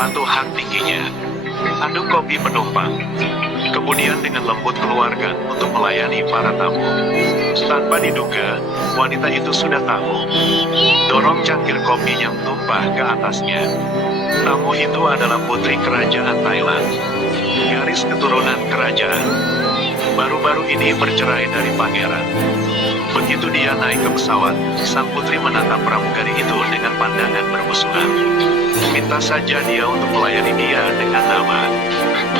sepatu hak tingginya. Aduk kopi penumpang. Kemudian dengan lembut keluarkan untuk melayani para tamu. Tanpa diduga, wanita itu sudah tahu. Dorong cangkir kopi yang tumpah ke atasnya. Tamu itu adalah putri kerajaan Thailand. Garis keturunan kerajaan. Baru-baru ini bercerai dari pangeran. Begitu dia naik ke pesawat, sang putri menatap pramugari itu dengan pandangan bermusuhan. Minta saja dia untuk melayani dia dengan nama.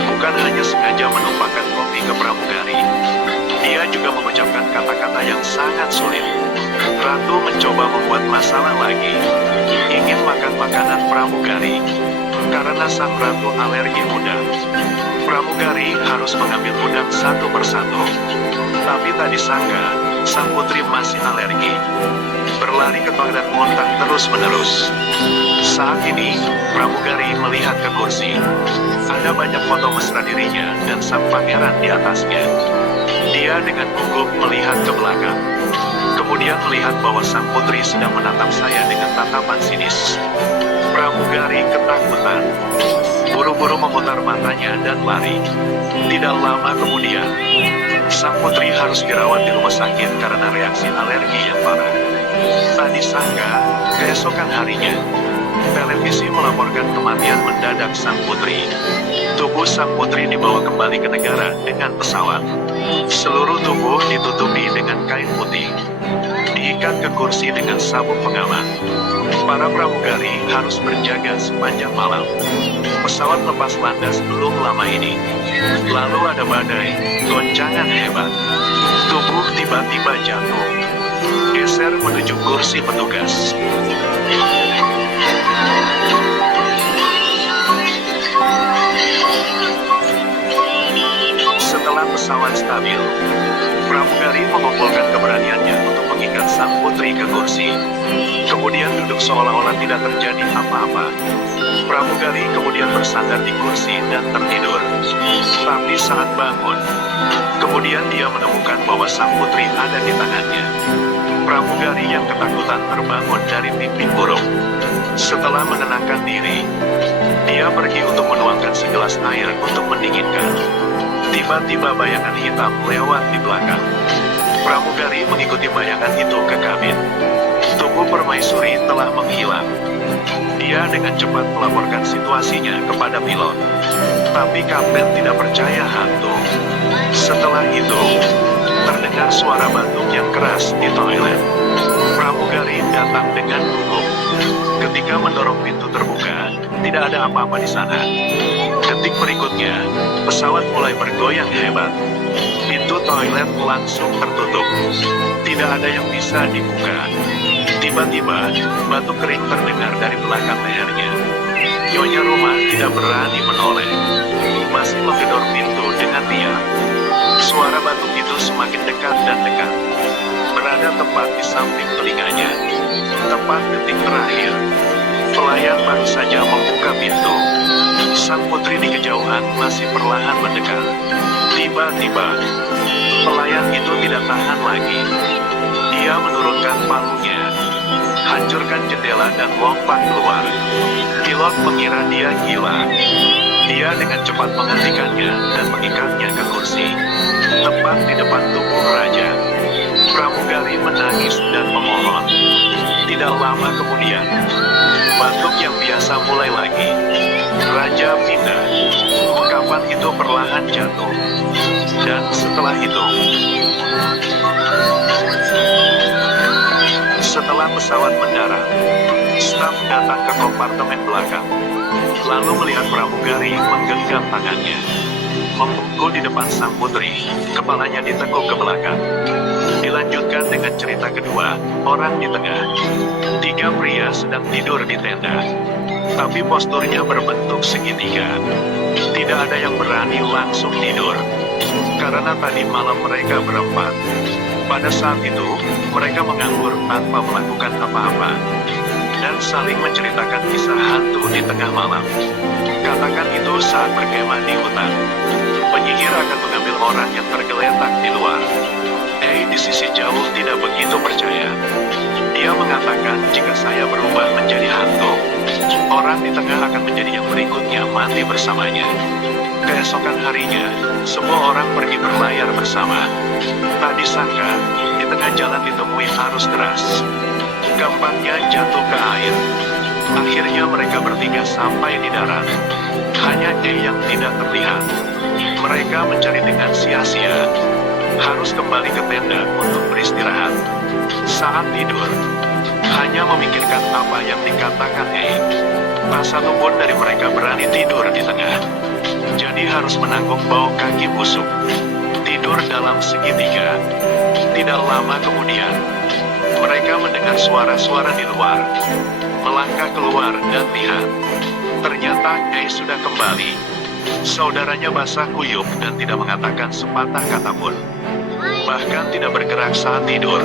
Bukan hanya sengaja menumpahkan kopi ke pramugari, dia juga mengucapkan kata-kata yang sangat sulit. Ratu mencoba membuat masalah lagi. Ingin makan makanan pramugari. Karena sang ratu alergi udang, pramugari harus mengambil udang satu persatu. Tapi tak disangka, sang putri masih alergi. Berlari ke toilet muntah terus-menerus. Saat ini, pramugari melihat ke kursi. Ada banyak foto mesra dirinya dan sang pangeran di atasnya. Dia dengan gugup melihat ke belakang. Kemudian melihat bahwa sang putri sedang menatap saya dengan tatapan sinis. Pramugari ketakutan. Buru-buru memutar matanya dan lari. Tidak lama kemudian, sang putri harus dirawat di rumah sakit karena reaksi alergi yang parah. Tak disangka, keesokan harinya, televisi melaporkan kematian mendadak sang putri. Tubuh sang putri dibawa kembali ke negara dengan pesawat. Seluruh tubuh ditutupi dengan kain putih. Diikat ke kursi dengan sabuk pengaman. Para pramugari harus berjaga sepanjang malam. Pesawat lepas landas belum lama ini. Lalu ada badai, goncangan hebat. Tubuh tiba-tiba jatuh. Geser menuju kursi petugas. Setelah pesawat stabil, pramugari mengumpulkan keberaniannya untuk mengikat sang putri ke kursi. Kemudian duduk seolah-olah tidak terjadi apa-apa. Pramugari kemudian bersandar di kursi dan tertidur. Tapi saat bangun, kemudian dia menemukan bahwa sang putri ada di tangannya. Pramugari yang ketakutan terbangun dari mimpi buruk. Setelah menenangkan diri, dia pergi untuk menuangkan segelas air untuk mendinginkan. Tiba-tiba bayangan hitam lewat di belakang. Pramugari mengikuti bayangan itu ke kabin. Tubuh permaisuri telah menghilang. Dia dengan cepat melaporkan situasinya kepada pilot. Tapi kapten tidak percaya hantu. Setelah itu, terdengar suara batuk yang keras di toilet. Pramugari datang dengan gugup. Ketika mendorong pintu terbuka, tidak ada apa-apa di sana. Detik berikutnya, pesawat mulai bergoyang hebat. Pintu toilet langsung tertutup. Tidak ada yang bisa dibuka. Tiba-tiba, batuk kering terdengar dari belakang lehernya. Nyonya rumah tidak berani menoleh. Masih menggedor pintu dengan diam. Suara batuk itu semakin dekat dan dekat. Berada tepat di samping telinganya. Tepat detik terakhir, pelayan baru saja membuka pintu. Sang putri di kejauhan masih perlahan mendekat. Tiba-tiba, pelayan itu tidak tahan lagi. Dia menurunkan palunya, hancurkan jendela dan lompat keluar. Pilot mengira dia gila. Dia dengan cepat menghentikannya dan mengikatnya ke kursi. Tepat di depan tubuh raja. Pramugari menangis dan memohon. Tidak lama kemudian, batuk yang biasa mulai lagi. Raja pindah. Kapan itu perlahan jatuh. Dan setelah itu, setelah pesawat mendarat, staf datang ke kompartemen belakang. Lalu melihat pramugari menggenggam tangannya. Memukul di depan sang putri, kepalanya ditekuk ke belakang. Dilanjutkan dengan cerita kedua, orang di tengah. 3 pria sedang tidur di tenda. Tapi posturnya berbentuk segitiga. Tidak ada yang berani langsung tidur. Karena tadi malam mereka berempat. Pada saat itu, mereka menganggur tanpa melakukan apa-apa. Dan saling menceritakan kisah hantu di tengah malam. Katakan itu saat berkemah di hutan. Penyihir akan mengambil orang yang tergeletak di luar. Di sisi jauh tidak begitu percaya. Dia mengatakan jika saya berubah menjadi hantu, orang di tengah akan menjadi yang berikut menikmati bersamanya. Keesokan harinya, semua orang pergi berlayar bersama. Tak disangka, di tengah jalan ditemui arus deras. Gampangnya jatuh ke air. Akhirnya mereka bertiga sampai di darat. Hanya E yang tidak terlihat. Mereka mencari dengan sia-sia. Harus kembali ke tenda untuk beristirahat. Saat tidur, hanya memikirkan apa yang dikatakan E. Tak satu pun dari mereka berani tidur di tengah. Jadi harus menanggung bau kaki busuk. Tidur dalam segitiga. Tidak lama kemudian, mereka mendengar suara-suara di luar. Melangkah keluar dan lihat. Ternyata E sudah kembali. Saudaranya basah kuyup dan tidak mengatakan sepatah kata pun. Bahkan tidak bergerak saat tidur.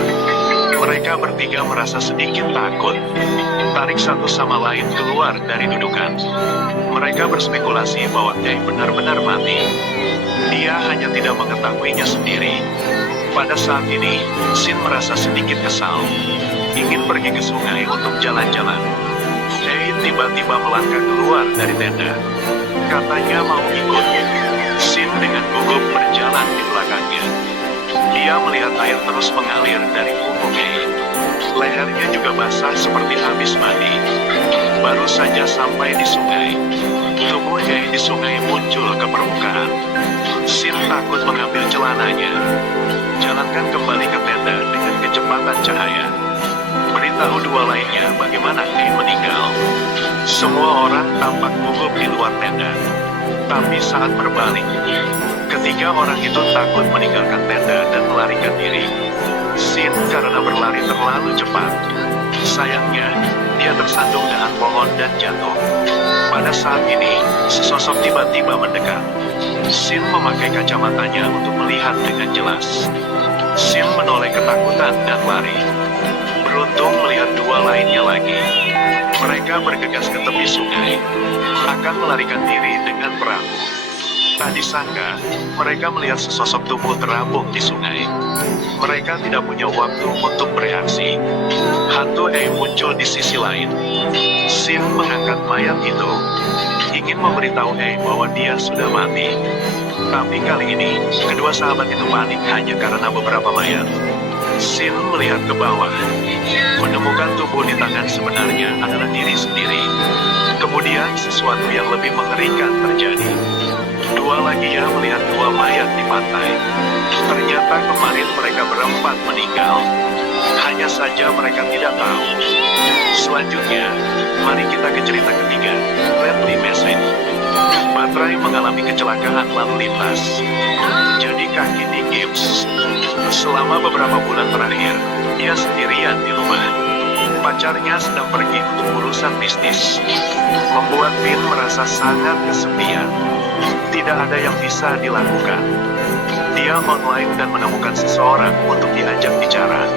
Mereka bertiga merasa sedikit takut. Tarik satu sama lain keluar dari dudukan. Mereka berspekulasi bahwa E benar-benar mati. Dia hanya tidak mengetahuinya sendiri. Pada saat ini, Sin merasa sedikit kesal. Ingin pergi ke sungai untuk jalan-jalan. E tiba-tiba melangkah keluar dari tenda. Katanya mau ikut. Sin dengan gugup berjalan di belakangnya. Dia melihat air terus mengalir dari punggung E. Lehernya juga basah seperti habis mandi. Baru saja sampai di sungai. Tubuh E di sungai muncul ke permukaan. Sin takut mengambil celananya. Jalankan kembali ke tenda dengan kecepatan cahaya. Beritahu dua lainnya bagaimana E meninggal. Semua orang tampak gugup di luar tenda. Tapi saat berbalik, ketiga orang itu takut meninggalkan tenda dan melarikan diri. Sin karena berlari terlalu cepat. Sayangnya, dia tersandung dahan pohon dan jatuh. Pada saat ini, sesosok tiba-tiba mendekat. Sin memakai kacamatanya untuk melihat dengan jelas. Sin menoleh ketakutan dan lari. Beruntung melihat dua lainnya lagi. Mereka bergegas ke tepi sungai. Akan melarikan diri dengan perahu. Tak disangka, mereka melihat sesosok tubuh terapung di sungai. Mereka tidak punya waktu untuk bereaksi. Hantu E muncul di sisi lain. Sin mengangkat mayat itu. Ingin memberitahu E bahwa dia sudah mati. Tapi kali ini, kedua sahabat itu panik hanya karena beberapa mayat. Sin melihat ke bawah. Menemukan tubuh di tangan sebenarnya adalah diri sendiri. Kemudian sesuatu yang lebih mengerikan terjadi. Dua laginya melihat dua mayat di pantai. Ternyata kemarin mereka berempat meninggal. Hanya saja mereka tidak tahu. Selanjutnya, mari kita ke cerita ketiga, Bradley Message. Baterai mengalami kecelakaan lalu lintas. Jadi kaki digips. Selama beberapa bulan terakhir, dia sendirian di rumah. Pacarnya sedang pergi untuk urusan bisnis. Membuat Vin merasa sangat kesepian. Tidak ada yang bisa dilakukan. Dia online dan menemukan seseorang untuk diajak bicara.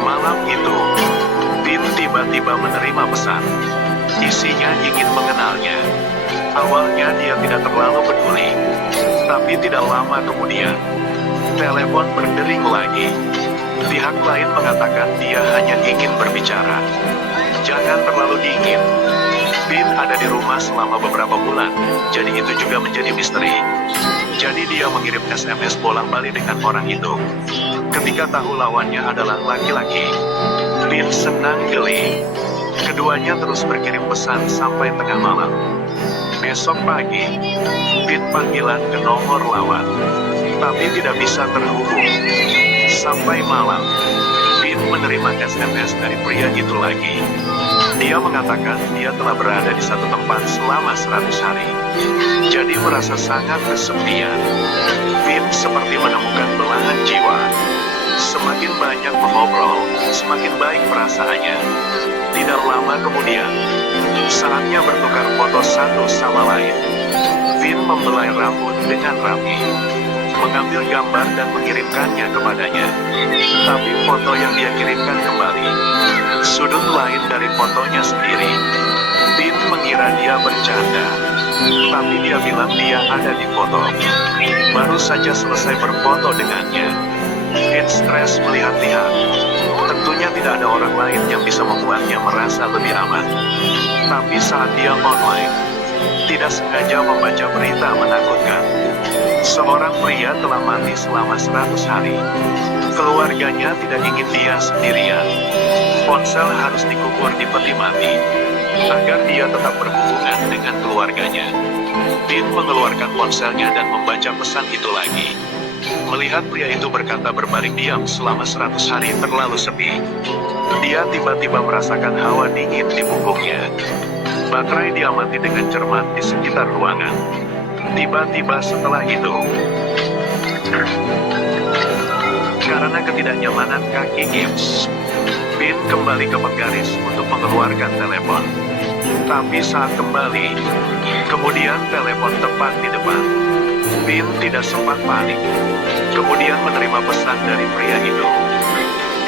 Malam itu, Vin tiba-tiba menerima pesan. Isinya ingin mengenalnya. Awalnya dia tidak terlalu peduli. Tapi tidak lama kemudian, telepon berdering lagi. Pihak lain mengatakan dia hanya ingin berbicara. Jangan terlalu dingin. Vin ada di rumah selama beberapa bulan, jadi itu juga menjadi misteri. Jadi dia mengirim SMS bolak-balik dengan orang itu. Ketika tahu lawannya adalah laki-laki, Vin senang geli. Keduanya terus berkirim pesan sampai tengah malam. Besok pagi, Vin panggilan ke nomor lawan, tapi tidak bisa terhubung. Sampai malam, Vin menerima SMS dari pria itu lagi. Dia mengatakan dia telah berada di satu tempat selama 100 hari. Jadi merasa sangat kesepian. Vin seperti menemukan belahan jiwa. Semakin banyak mengobrol, semakin baik perasaannya. Tidak lama kemudian, saatnya bertukar foto satu sama lain. Vin membelai rambut dengan rapi, mengambil gambar dan mengirimkannya kepadanya. Tapi foto yang dia kirimkan kembali sudut lain dari fotonya sendiri. Vin mengira dia bercanda, tapi dia bilang dia ada di foto. Baru saja selesai berfoto dengannya, Vin stres melihat-lihat. Tentunya tidak ada orang lain yang bisa membuatnya merasa lebih aman. Tapi saat dia online, tidak sengaja membaca berita menakutkan. Seorang pria telah mati selama 100 hari. Keluarganya tidak ingin dia sendirian. Ponsel harus dikubur di peti mati, agar dia tetap berhubungan dengan keluarganya. Bin mengeluarkan ponselnya dan membaca pesan itu lagi. Melihat pria itu berkata berbaring diam selama 100 hari terlalu sepi. Dia tiba-tiba merasakan hawa dingin di punggungnya. Baterai diamati dengan cermat di sekitar ruangan. Tiba-tiba setelah itu, karena ketidaknyamanan kaki Gibbs, Bin kembali ke penggaris untuk mengeluarkan telepon. Tapi saat kembali, kemudian telepon tepat di depan. Bin tidak sempat panik. Kemudian menerima pesan dari pria itu.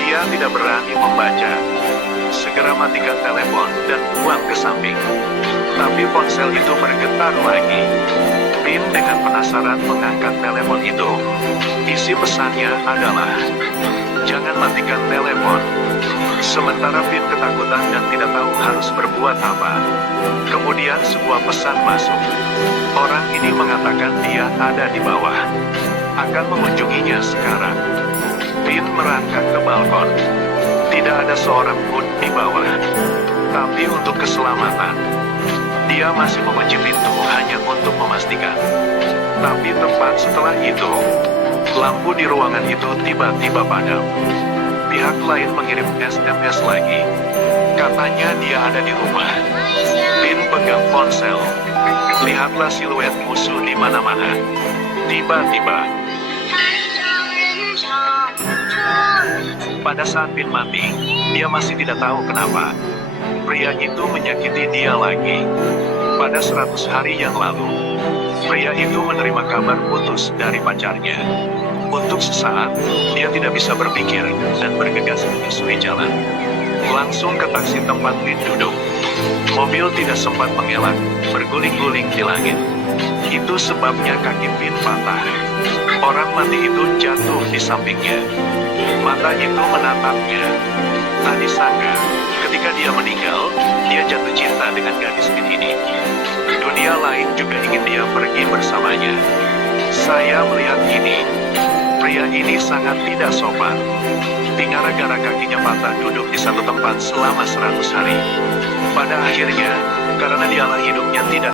Dia tidak berani membaca. Segera matikan telepon dan buang ke samping. Tapi ponsel itu bergetar lagi. Bin dengan penasaran mengangkat telepon itu. Isi pesannya adalah, "Jangan matikan telepon." Sementara Bin ketakutan dan tidak tahu harus berbuat apa. Kemudian sebuah pesan masuk. Orang ini mengatakan dia ada di bawah. Akan mengunjunginya sekarang. Bin merangkak ke balkon. Tidak ada seorang pun di bawah. Tapi untuk keselamatan, dia masih mengunci pintu hanya untuk memastikan. Tapi tepat setelah itu, lampu di ruangan itu tiba-tiba padam. Pihak lain mengirim SMS lagi. Katanya dia ada di rumah. Bin pegang ponsel. Lihatlah siluet musuh di mana-mana. Tiba-tiba, pada saat Bin mati, dia masih tidak tahu kenapa pria itu menyakiti dia lagi. Pada 100 hari yang lalu, pria itu menerima kabar putus dari pacarnya. Untuk sesaat, dia tidak bisa berpikir dan bergegas menyusuri jalan. Langsung ke taksi tempat Bin duduk. Mobil tidak sempat mengelak, berguling-guling di langit. Itu sebabnya kaki Bin patah. Orang mati itu jatuh di sampingnya. Mata itu menatapnya. Tadi sangka, ketika dia meninggal, dia jatuh cinta dengan gadis Bin ini. Dunia lain juga ingin dia pergi bersamanya. Saya melihat ini. Pria ini sangat tidak sopan. Gara-gara kakinya patah duduk di satu tempat selama 100 hari. Pada akhirnya, karena dialah hidupnya tidak